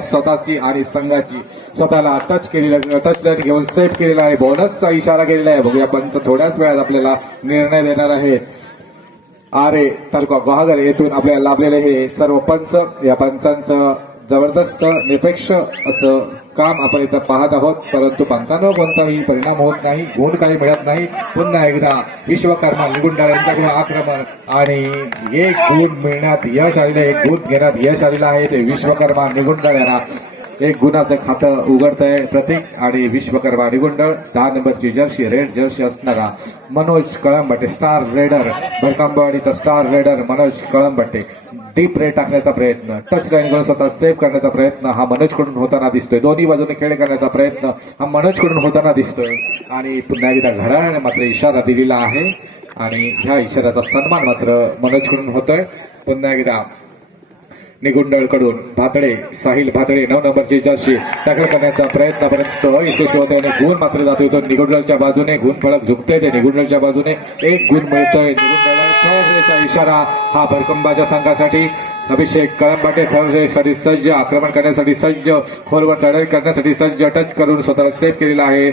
स्वतःची आणि संघाची स्वतःला टच लाईन घेऊन सेट केलेला आहे. बोनसचा इशारा केलेला आहे. बघूया पंच थोड्याच वेळात आपल्याला निर्णय देणार आहे. आरे तालुका गुहागर येथून आपल्याला लाभलेले हे सर्व पंच, या पंचांचं जबरदस्त निरपेक्ष असं काम आपण इथं पाहत आहोत. परंतु पंचांवर कोणताही परिणाम होत नाही, गुण काही मिळत नाही. पुन्हा एकदा विश्वकर्मा निगुंडाळ यांच्याकडून आक्रमण आणि एक गुण मिळण्यात यश आलेलं, एक गुण घेण्यात यश आलेलं आहे. ते विश्वकर्मा निगुंडाळ यांना एक गुणाचं खातं उघडतंय प्रतीक. आणि विश्वकर्मा निगुंडाळ 10 नंबरची जर्सी, रेड जर्सी असणारा मनोज कळंबटे, स्टार रेडर, भडकांबवाडीचा star raider Manoj Kalambate deep raid टाकण्याचा प्रयत्न, टच लाईन करून स्वतः सेव्ह करण्याचा प्रयत्न हा मनोजकडून होताना दिसतोय. दोन्ही बाजूने खेळ करण्याचा प्रयत्न हा मनोजकडून होताना दिसतोय. आणि पुन्हा एकदा घड्याळाने मात्र इशारा दिलेला आहे आणि ह्या इशाऱ्याचा सन्मान मात्र मनोजकडून होतोय. पुन्हा एकदा निगुंडळकडून भातडे, साहिल भातडे 9 नंबरची जर्सी टॅकल करण्याचा प्रयत्न, परंतु यशस्वी होते आणि गुण मात्र जातोय तो निगुंडळच्या बाजूने. गुण फलक झुकते ते निगुंडळच्या बाजूने, एक गुण मिळतोय निगुंडळला. थर्ड इशारा हा भडकंबाच्या संघासाठी. अभिषेक कळंबाटे थर्ड सज्ज, आक्रमण करण्यासाठी सज्ज, खोलवर चढाई करण्यासाठी सज्ज, टच करून स्वतःला सेव्ह केलेला आहे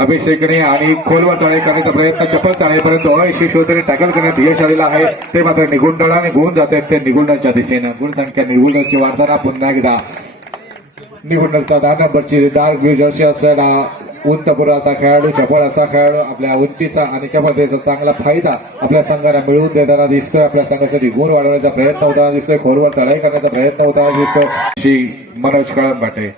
अभिषेकने. आणि खोलवर चढाई करण्याचा प्रयत्न, चपल चाळे, परंतु अयशस्वी होते. टॅकल करण्यात यश आलेला आहे. ते मात्र निगुंडळाने गुण जात आहेत ते निगुंडळच्या दिशेनं. गुण संख्या निगुंडळची वाढताना पुन्हा एकदा निगुंडळचा 10 नंबरची डार्क ब्ल्यू जर्सी असलेला उंचपुराचा खेळाडू, चपळ असा खेळाडू आपल्या उंचीचा आणि चपळतेचा चांगला फायदा आपल्या संघाला मिळवून देताना दिसतोय. आपल्या संघासाठी गुण वाढवण्याचा प्रयत्न होताना दिसतोय. खोलवर चढाई करण्याचा प्रयत्न होताना दिसतोय. मनोज कळंबाटे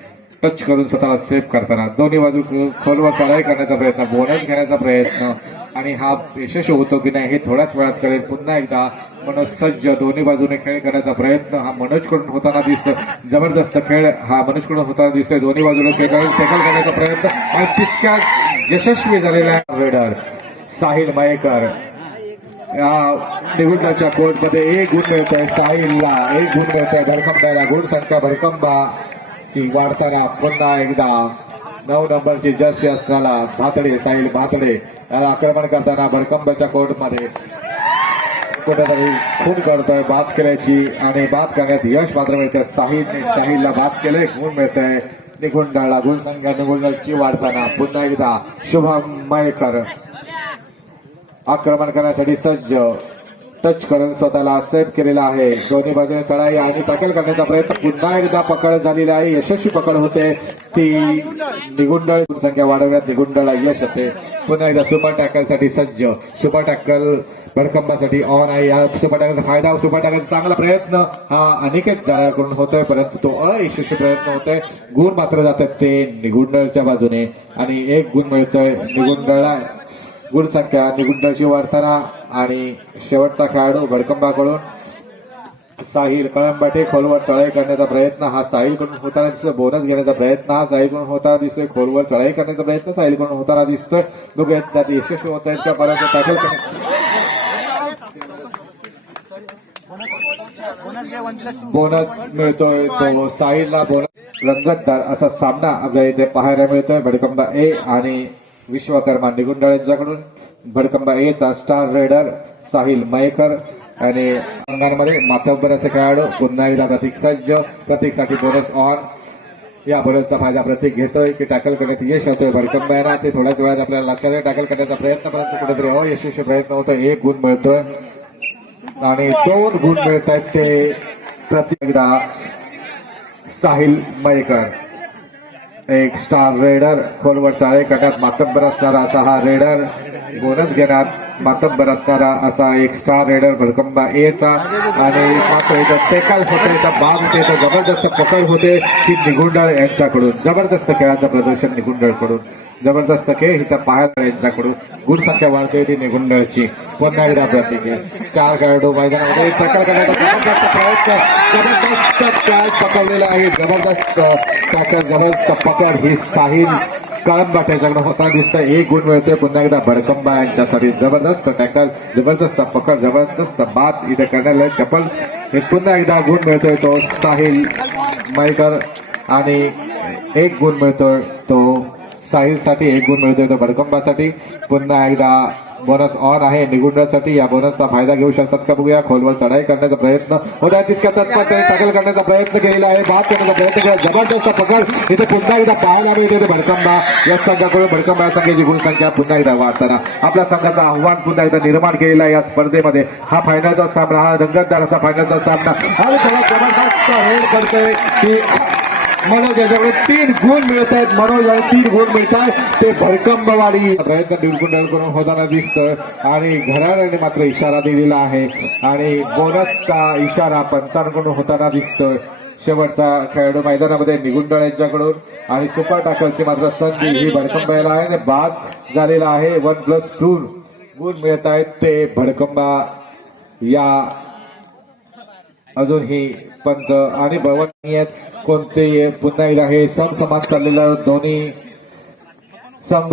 टच करून स्वतःला सेव्ह करताना दोन्ही बाजू खोलवर चढाई करण्याचा प्रयत्न, बोनस घेण्याचा प्रयत्न आणि हा यशस्वी होतो की नाही हे थोड्याच वेळात कळेल. पुन्हा एकदा मनोज सज्ज, दोन्ही बाजूने खेळ करण्याचा प्रयत्न हा मनोजकडून होताना दिसतोय. जबरदस्त खेळ हा मनोजकडून होताना दिसतोय. दोन्ही बाजूने टॅकल करण्याचा प्रयत्न आणि तितक्या यशस्वी झालेला रेडर साहिल मयेकर. निगुंडाच्या कोर्टमध्ये एक गुण मिळतोय साहिलला, एक गुण मिळतोय भडकंबाला. गुण संख्या भडकंबा ची वाढताना पुन्हा एकदा 9 नंबरची जर्सी असणारा भातडे, साहिल भातडे आक्रमण करताना भडकंबाच्या कोर्टमध्ये कुठेतरी खून करतोय बाद केल्याची आणि बाद करण्यात यश मात्र मिळतंय. साहिलला बाद केलंय, गुण मिळतंय निगुंडाळला. गुण संख्या निगुंडाळची वाढताना पुन्हा एकदा शुभम मयेकर आक्रमण करण्यासाठी सज्ज, टच करून स्वतःला सेव्ह केलेला आहे. दोन्ही बाजूने चढाई आणि टॅकल करण्याचा प्रयत्न, पुन्हा एकदा पकड झालेली आहे. यशस्वी पकड होते ती निगुंडळ. संख्या वाढवण्यात निगुंडळला यश होते. पुन्हा एकदा सुपर टॅकलसाठी सज्ज, सुपर टॅकल भडकंबासाठी ऑन आहे. या सुपर टॅकलचा फायदा, सुपर टॅकलचा चांगला प्रयत्न हा अनिकेत दाराकडून होतोय, परंतु तो अयशस्वी प्रयत्न होतोय. गुण मात्र जातात ते निगुंडळच्या बाजूने आणि एक गुण मिळतोय निगुंडळला. गुण संख्या निगुंडाची वाढताना आणि शेवटचा खेळाडू भडकंबाकडून साहिल कळंबाटे खोलवर चढाई करण्याचा प्रयत्न हा साहिलकडून होताना दिसतोय. बोनस घेण्याचा प्रयत्न हा साहिलकडून होताना दिसतोय. खोलवर चढाई करण्याचा प्रयत्न साहिलकडून होताना दिसतोय. बघूयात त्यात यशस्वी होत आहेत का पर्यंत टॅकल बोनस मिळतोय तो साहिलला. बोनस रंगतदार असा सामना आपल्याला इथे पाहायला मिळतोय. भडकंबा ए आणि विश्वकर्मा निगुंडाळ यांच्याकडून. भडकंबा ए चा स्टार रेडर साहिल मयेकर आणि अंगणामध्ये मातब्बर असे खेळाडू. पुन्हा एकदा प्रतीक सज्ज, प्रतीकसाठी बोनस ऑन. या बोनसचा फायदा प्रतीक घेतोय की टॅकल करण्यात यश होतोय भडकंबा यांना. ते थोड्याच वेळात आपल्याला लक्षात टॅकल करण्याचा प्रयत्न, परंतु कुठेतरी अयशस्वी प्रयत्न होतोय. एक गुण मिळतोय आणि 2 गुण मिळत आहेत ते प्रतीक एकदा साहिल मयेकर. एक स्टार रेडर खोलवर चढाई करण्यात मातब्बर असणारा असा हा रेडर, बोनस घेण्यात मातब्बर असणारा असा एक स्टार रेडर भडकंबा ए चा. आणि मात्र इथं टेकल होते, इथं बाद होते, इथं जबरदस्त पकड होते ती निगुंडाळ यांच्याकडून. जबरदस्त खेळाचं प्रदर्शन निगुंडाळकडून, जबरदस्त खेळ इथं पाहायला यांच्याकडून. गुण संख्या वाढते ती निगुंडाळची. पुन्हा एकदा प्रतीक 4 खेळाडू मैदानामध्ये टॅकल करण्याचा जबरदस्त प्रयत्न, जबरदस्त कॅच पकडलेला आहे. जबरदस्त टॅकल, जबरदस्त पकड ही साहिल कळंबाट्याच्याकडून होताना दिसतं. एक गुण मिळतोय पुन्हा एकदा भडकंबा यांच्यासाठी. जबरदस्त टॅकल, जबरदस्त पकड, जबरदस्त बाद इथे करण्याला चपल. पुन्हा एकदा गुण मिळतोय तो साहिल मयेकर आणि एक गुण मिळतोय तो साहिलसाठी, एक गुण मिळतोय तो भडकंबासाठी. पुन्हा एकदा बोनस ऑन आहे निगुंडसाठी. या बोनसचा फायदा घेऊ शकतात का बघूया. खोलवर चढाई करण्याचा प्रयत्न होता तितक्या तत्पर टॅकल करण्याचा प्रयत्न केलेला आहे. बाद करण्याचा प्रयत्न केला. जबरदस्त पकड इथे पुन्हा एकदा पाहायला मिळते. भडकंबा या संघाकडून भडकंबा या संघाची गुणसंख्या पुन्हा एकदा वाढताना आपल्या संघाचं आव्हान पुन्हा एकदा निर्माण केलेलं आहे या स्पर्धेमध्ये. हा फायनलचा सामना, हा रंगतदार असा फायनलचा सामना आणि त्याला जबरदस्त रेड करतोय की मनोज याच्याकडे 3 गुण मिळत आहेत. मनोज याला 3 गुण मिळत आहेत. ते भडकंबवाडी प्रयत्न बिलकुल करून होताना दिसतोय आणि घड्याळाने मात्र इशारा दिलेला आहे आणि बोनसचा इशारा पंचांकडून होताना दिसतोय. शेवटचा खेळाडू मैदानामध्ये निगुंडळ यांच्याकडून आणि सुपर टाकलची मात्र संधी ही भडकंबा आहे आणि बाद झालेला आहे. 1+2 गुण मिळत आहेत ते भडकंबा या अजूनही पंच आणि भवन आहेत कोणते. पुन्हा एकदा हे समसमान चाललेलं दोन्ही संघ,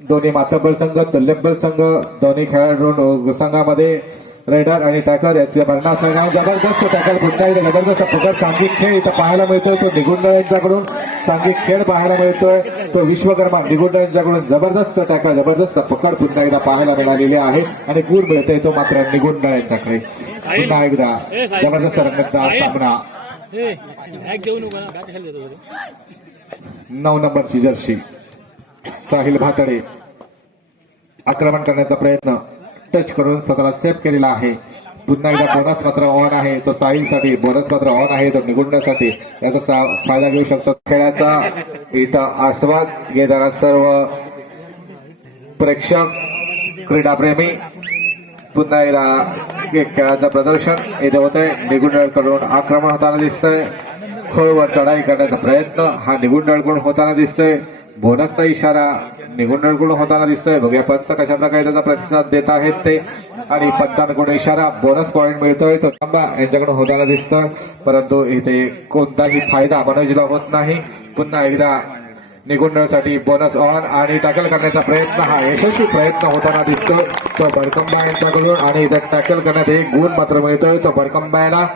दोन्ही मातब्बर संघ, तुल्यबल संघ, दोन्ही खेळाडू संघामध्ये रेडर आणि टॅकर याचे भरणा असल्याने जबरदस्त टॅकल पुन्हा एकदा जबरदस्त पकड. सांघिक खेळ इथं पाहायला मिळतोय. तो निगुंडळ यांच्याकडून सांघिक खेळ पाहायला मिळतोय. तो विश्वकर्मा निगुंडळ यांच्याकडून जबरदस्त टॅकल, जबरदस्त पकड पुन्हा एकदा पाहायला मिळालेली आहे आणि गुण मिळतोय तो मात्र निगुंडळ यांच्याकडे. पुन्हा एकदा जबरदस्त रंगतदार सामना. 9 नंबरची जर्सी साहिल भातडे आक्रमण करण्याचा प्रयत्न टच करून स्वतःला सेव्ह केलेला आहे. पुन्हा एकदा बोनस मात्र ऑन आहे. तो साहिलसाठी बोनस मात्र ऑन आहे. तो निगुंडण्यासाठी याचा फायदा घेऊ शकतो. खेळाचा इथं आस्वाद घेताना सर्व प्रेक्षक, क्रीडाप्रेमी पुन्हा एकदा खेळाचं प्रदर्शन इथे होतंय. निगुंडळकडून आक्रमण होताना दिसतंय. खोलवर चढाई करण्याचा प्रयत्न हा निगुंडळकडून होताना दिसतोय. बोनसचा इशारा निगुंडळकडून होताना दिसतोय. बघूया पंच कशा प्रकारे त्याचा प्रतिसाद देत आहेत ते आणि पंचांकडून इशारा बोनस पॉईंट मिळतोय तो खंबा यांच्याकडून होताना दिसतोय. परंतु इथे कोणताही फायदा मनोजला होत नाही. पुन्हा एकदा निगुंडळसाठी बोनस ऑन आणि टॅकल करण्याचा प्रयत्न, हा यशस्वी प्रयत्न होताना दिसतो तो भडकंबा यांच्याकडून आणि इथे टॅकल करण्यात 1 गुण मात्र मिळतोय तो भडकंबा याला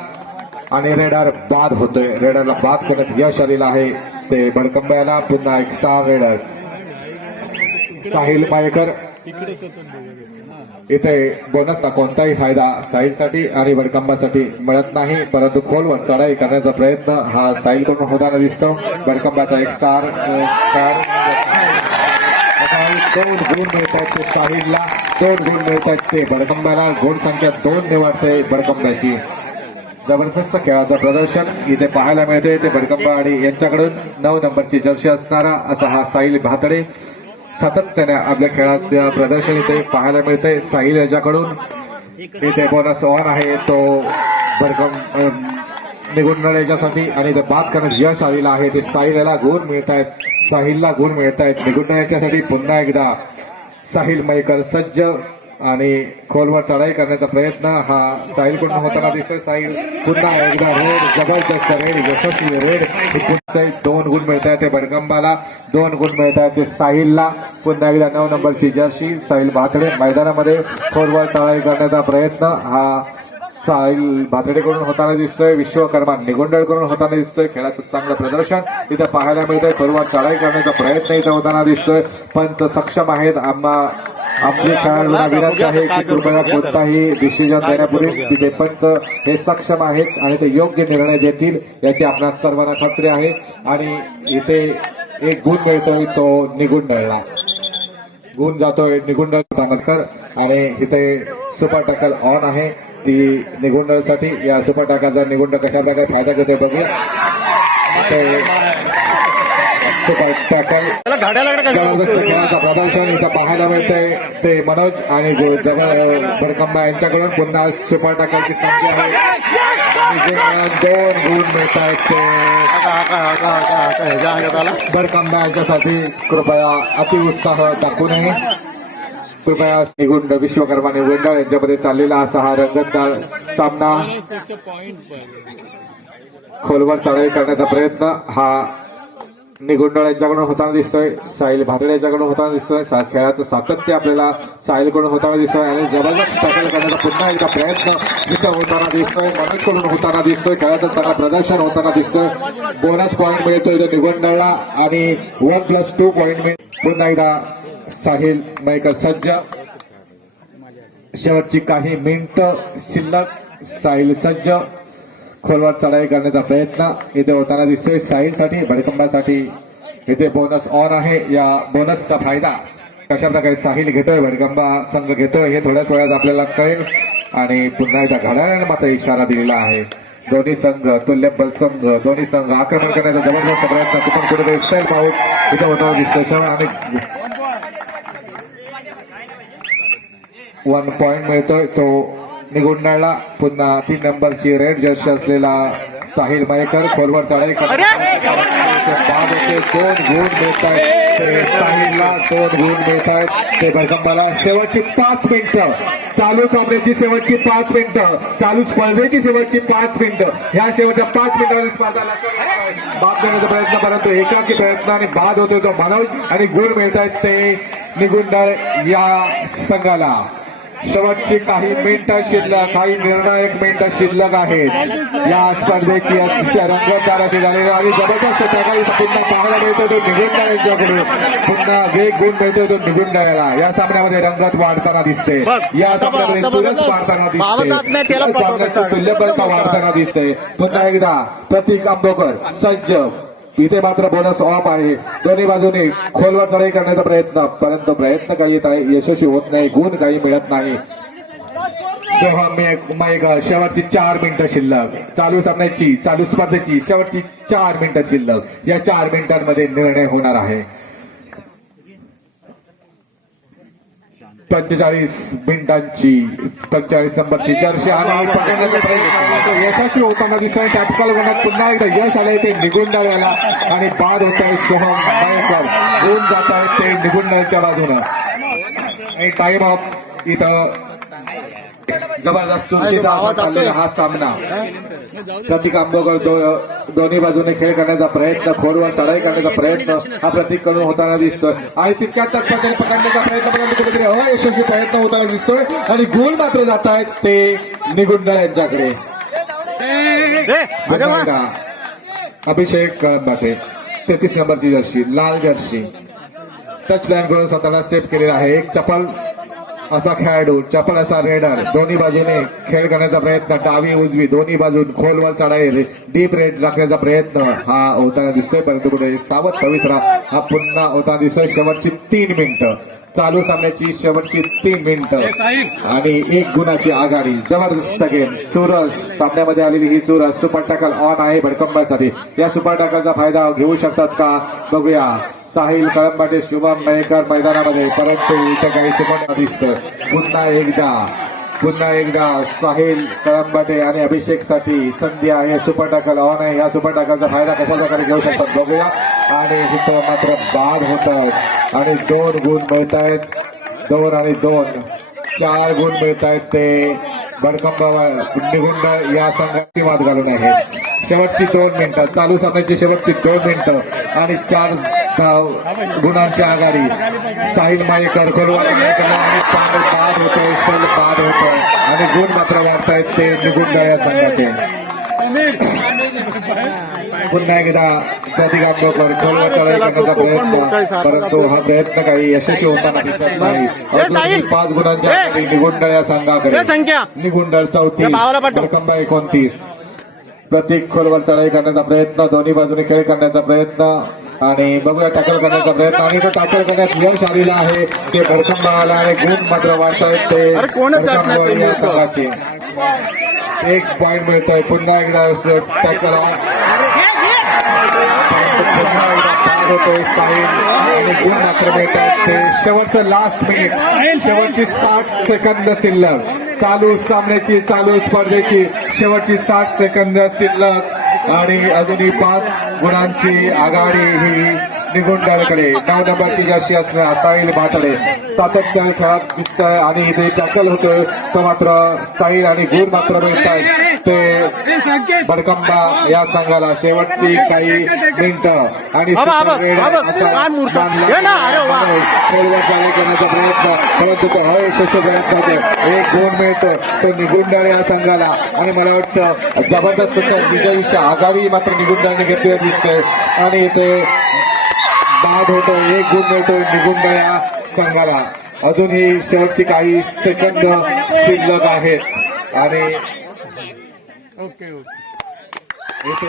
आणि रेडर बाद होतोय. रेडरला बाद करण्यात यश आलेलं आहे ते भडकंबा याला. पुन्हा एक स्टार रेडर साहिल पायकर. इथे बोनसचा कोणताही फायदा साहिलसाठी आणि भडकंबासाठी मिळत नाही. परंतु खोलवर चढाई करण्याचा प्रयत्न हा साहिलकडून होताना दिसतो. भडकंबाचा एक स्टार 2 गुण मिळत आहेत ते साहिलला, 2 गुण मिळत आहेत ते भडकंबाला. गुण संख्या 2 निवडते भडकंबाची. जबरदस्त खेळाचं प्रदर्शन इथे पाहायला मिळते ते भडकंबा आणि यांच्याकडून 9 नंबरची जर्सी असणारा असा हा साहिल भातडे. सातत्याने आपल्या खेळाचं प्रदर्शन इथे पाहायला मिळतंय. साहिल याच्याकडून इथे बोनस ऑन आहे तो निगुंडळ याच्यासाठी आणि इथे बाद करण्यात यश आलेलं आहे ते साहिल याला गुण मिळत आहेत. साहिलला गुण मिळत आहेत निगुंडळ याच्यासाठी. पुन्हा एकदा साहिल मयकर सज्ज आणि खोलवर चढाई करण्याचा प्रयत्न हा साहिलकडून होताना दिसतोय. साहिल पुन्हा एकदा रेड, जबरदस्त रेड, यशस्वी रेड. 2 गुण मिळत आहेत ते भडकंबाला, 2 गुण मिळत आहेत ते साहिलला. पुन्हा एकदा 9 नंबरची जर्सी साहिल भातडे मैदानामध्ये खोलवर चढाई करण्याचा प्रयत्न हा साहिल भातडेकडून होताना दिसतोय. विश्वकर्मा निगुंडळकडून होताना दिसतोय. खेळाचं चांगलं प्रदर्शन इथं पाहायला मिळतंय. खोलवर चढाई करण्याचा प्रयत्न इथं होताना दिसतोय. पंच सक्षम आहेत. आपली खेळाडूंना विनंती आहे की कृपया कोणताही डिसिजन देण्यापूर्वी तिथे पंच हे सक्षम आहेत आणि ते योग्य निर्णय देतील याची आपल्या सर्वांना खात्री आहे. आणि इथे 1 गुण मिळतोय तो निगुंडळला. गुण जातोय निगुंडळ तामतकर आणि इथे सुपर टॅकल ऑन आहे ती निगुंडळसाठी. या सुपर टॅकलचा निगुंड कशा प्रकारे फायदा घेतोय बघूया. सुपर टॅकल जबरदस्त खेळाचं प्रदर्शन इथं पाहायला मिळतंय ते मनोज आणि भडकंबा यांच्याकडून. पुन्हा सुपर टॅकलची संख्या आहे 2 गुण मिळत आहेत ते भडकंबा यांच्यासाठी. कृपया अतिउत्साह दाखवू नये. कृपया निगुंड विश्वकर्मा निगुंडळ यांच्यामध्ये चाललेला असा हा रंगतदार सामना. खोलवर चढाई करण्याचा प्रयत्न हा निगुंडळ यांच्याकडून होताना दिसतोय. साहिल भातडे यांच्याकडून होताना दिसतोय. खेळाचं सातत्य आपल्याला साहिलकडून होताना दिसतोय आणि जबरदस्त टॅकल करण्याचा पुन्हा एकदा प्रयत्न इथं होताना दिसतोय. मनोजकडून होताना दिसतोय. खेळाचं चांगलं प्रदर्शन होताना दिसतोय. बोनस पॉईंट मिळतोय तो निगुंडळला आणि 1+2 पॉईंट मिळतो. पुन्हा एकदा साहिल मयकर सज्ज शेवटची काही मिनिटं शिल्लक साहिल सज्ज खोलवर चढाई करण्याचा प्रयत्न इथे होताना दिसतोय साहिलसाठी भडकंबासाठी इथे बोनस ऑन आहे या बोनसचा फायदा कशा प्रकारे साहिल घेतोय भडकंबा संघ घेतोय हे थोड्याच वेळात आपल्याला कळेल आणि पुन्हा एकदा घड्याळाने मात्र इशारा दिलेला आहे दोन्ही संघ तुल्यबल संघ दोन्ही संघ आक्रमण करण्याचा जबरदस्त प्रयत्न कुठून कुठे सेल्फ आउट इथे होताना दिसतोय आणि 1 पॉइंट मिळतोय तो निगुंडाळला पुन्हा 3 नंबरची रेड जर्सी असलेला साहिल मयेकर खोलवर चढाई बाद होते 2 गुण मिळत आहेत साहिलला 2 गुण मिळत आहेत ते भडकंबाला शेवटची 5 मिनिटं चालू सामन्याची शेवटची 5 मिनिटं चालू स्पर्धेची शेवटची 5 मिनिटं ह्या शेवटच्या 5 मिनिटांची स्पर्धा बाद देण्याचा प्रयत्न परंतु एकाकी प्रयत्नाने बाद होतोय तो मनोज आणि गुण मिळत आहेत ते निगुंडाळ या संघाला शेवटची काही मिनिटं शिल्लक काही निर्णायक मिनिटं शिल्लक आहेत या स्पर्धेची अतिशय रंगतदार अशी झालेली आणि जबरदस्त प्रकारे पुन्हा पाहायला मिळतो तो निगुंडाळ यांच्याकडून पुन्हा वेग गुण मिळतो तो निगुंडाळला या सामन्यामध्ये रंगत वाढताना दिसते या सामन्यामध्ये चुरस वाढताना दिसते तुल्यबलता वाढताना दिसते पुन्हा एकदा प्रतीक आंबोकर सज्ज इथे मात्र बोनस ऑफ आहे दोन्ही बाजूने खोलवर चढाई करण्याचा प्रयत्न परंतु प्रयत्न काही येत आहे यशस्वी होत नाही गुण काही मिळत नाही मयेकर शेवटची 4 मिनिटं शिल्लक चालू सामन्याची चालू स्पर्धेची शेवटची 4 मिनिटं शिल्लक या 4 मिनिटांमध्ये निर्णय होणार आहे 45 मिनिटांची 45 नंबरची जर्सी आणि पकडण्याचा प्रयत्न यशस्वी होताना दिसतोय टॅक्टिकल गुणात पुन्हा एकदा यश आलंय ते निगुंडाळ्याला आणि बाद होत आहे सोहम मयेकर गुण जात आहेत ते निगुंडाळच्या बाजूनं आणि टाइम ऑफ इथं जबरदस्त चुरशीचा चाललेला हा सामना प्रतीक आंबोकर दोन्ही बाजूने खेळ करण्याचा प्रयत्न खोलवर चढाई करण्याचा प्रयत्न हा प्रतीक कडून होताना दिसतोय आणि तितक्यात तत्परतेने पकडण्याचा प्रयत्न परंतु कुठेतरी अयशस्वी प्रयत्न होताना दिसतोय आणि गुण मात्र जात आहेत ते निगुंडाळ यांच्याकडे अभिषेक कळंबाटे 33 नंबरची जर्सी लाल जर्सी टच लाईन करून स्वतःला सेव्ह केलेला आहे एक चपल असा खेळाडू चपल असा रेडर दोन्ही बाजूने खेळ करण्याचा प्रयत्न डावी उजवी दोन्ही बाजून खोलवर चढाई डीप रेड राखण्याचा प्रयत्न हा होताना दिसतोय परंतु कुठे सावध पवित्रा हा पुन्हा होताना दिसतोय शेवटची 3 मिनिटं चालू सामन्याची शेवटची 3 मिनिटं आणि 1 गुणाची आघाडी जबरदस्त गेम चुरस सामन्यामध्ये आलेली ही चुरस सुपर टॅकल ऑन आहे भडकंबासाठी या सुपर टॅकलचा फायदा घेऊ शकतात का बघूया साहिल कळंबाटे शुभम मयेकर मैदानामध्ये परंतु इथे काही सुपर दिसतं पुन्हा एकदा साहिल कळंबाटे आणि अभिषेक साठी संधी आहे सुपर टॅकल ऑन आहे या सुपर टॅकलचा फायदा कशा प्रकारे घेऊ शकतात बघूया आणि इथं मात्र बाद होत आहेत आणि 2 गुण मिळत आहेत 2 आणि 2 4 गुण मिळत आहेत ते भडकंबा निगुंडाळ या संघाची वाद घालून आहे शेवटची 2 मिनिटं चालू सामन्याची शेवटची 2 मिनिटं आणि 4 गुणांची आघाडी साहिल मयेकर खोलवर आणि बाद होतोय सेल बाद होतोय आणि गुण मात्र वाढतायत ते निगुंडाळ या संघाचे पुन्हा एकदा प्रतीक आंबोकर खोलवर चढाई करण्याचा प्रयत्न परंतु हा प्रयत्न काही यशस्वी होताना दिसत नाही 5 गुणांच्या आघाडी निगुंडाळ या संघाकडे निगुंडाळ 34 भडकंबा 29 प्रतीक खोलवर चढाई करण्याचा प्रयत्न दोन्ही बाजूने खेळ करण्याचा प्रयत्न आणि बघूया टॅकल करण्याचा प्रयत्न आणि तो टॅकल करण्यात यश आलेला आहे ते भडकंबाला आणि गुण मात्र वाढतायत ते संघाचे 1 पॉइंट मिळतोय पुन्हा एकदा टॅकल होतोय साहिल आणि गुण मात्र मिळत आहेत ते शेवटचं लास्ट मिनिट शेवटची 60 सेकंद शिल्लक चालू सामन्याची चालू स्पर्धेची शेवटची 60 सेकंद शिल्लक आणि अजूनही 5 गुणांची आघाडी ही निगुंडाळकडे 9 नंबरची जर्सी असणार साहिल भाटडे सातत्याने खेळात दिसतंय आणि इथे टॅकल होतोय तो मात्र साहिल आणि गुण मात्र मिळत आहेत ते भडकंबा या संघाला शेवटची काही मिनिटं आणि करण्याचा प्रयत्न परंतु तो अयशस्वी प्रयत्न 1 गुण मिळतो तो निगुंडाळ या संघाला आणि मला वाटतं जबरदस्त विजयीची आघाडी मात्र निगुंडाळने घेतलेली दिसते आणि ते बाद होतो 1 गुण मिळतो निगुंडाळ या संघाला अजूनही शेवटची काही सेकंद शिल्लक आहेत आणि ओके ओके इथे